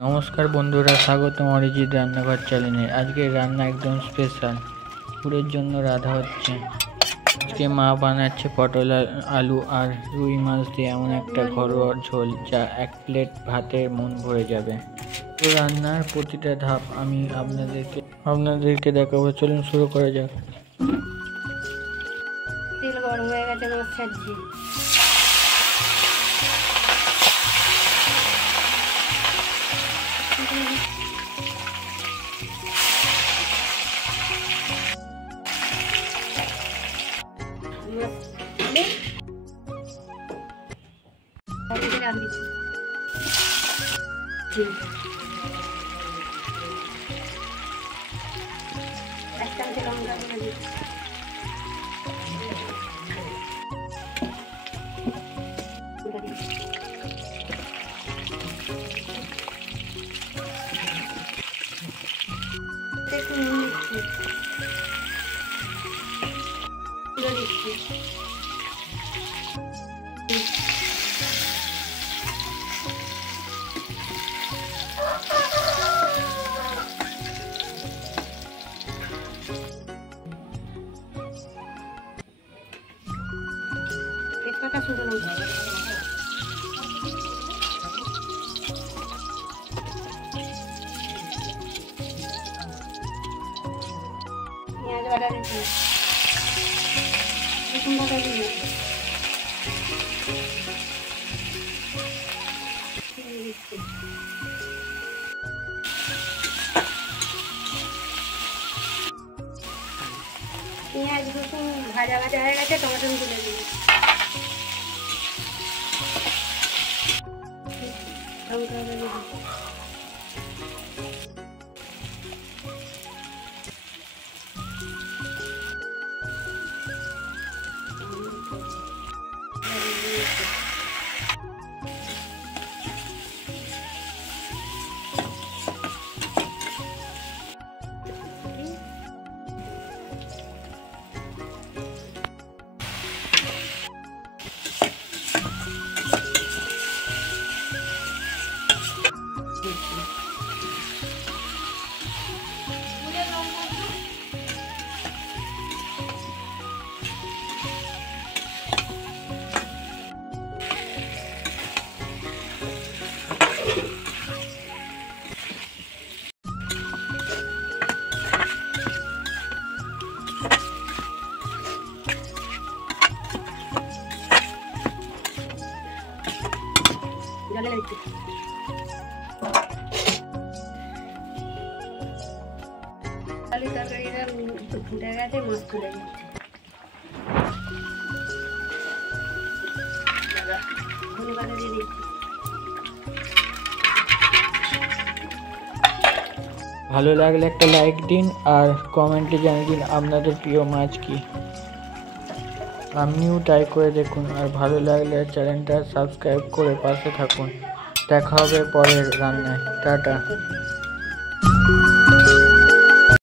নমস্কার বন্ধুরা, স্বাগতম অরিজিৎ রান্নাঘর চ্যানেলে। আজকে রান্না একদম স্পেশাল। পুরের জন্য রাধা হচ্ছে। আজকে মা বানাচ্ছে পটল আলু আর রুই মাছ দিয়ে এমন একটা ঘরোয়া ঝোল যা এক প্লেট ভাতের মন ভরে যাবে। তো রান্নার প্রতিটা ধাপ আমি আপনাদেরকে দেখাবো। চলুন শুরু করা যাক। তেল গরম হয়ে গেছে, মাছ ছাড়ছি। এক চামচে লঙ্কা করে দিচ্ছি। তেজপাতা শুকনো লঙ্কা, পেঁয়াজ বাটা দিচ্ছি, রসুন বাটা দিচ্ছি, পেঁয়াজ রসুন ভাজা হয়ে গেছে। টমেটো তুলে দিই, লঙ্কা দিয়ে দিই, জলে দিচ্ছি। আলু তরকারিটা ফুটে গেছে, মাছ তুলে দিচ্ছি। ধনে পাতা দিয়ে দিচ্ছি। ভালো লাগলে একটা লাইক দিন আর কমেন্টে জানিয়ে দিন আপনাদের প্রিয় মাছ কি। আপনিও ট্রাই করে দেখুন, আর ভালো লাগলে চ্যানেলটা সাবস্ক্রাইব করে পাশে থাকুন। দেখা হবে পরের রান্নায়। টাটা।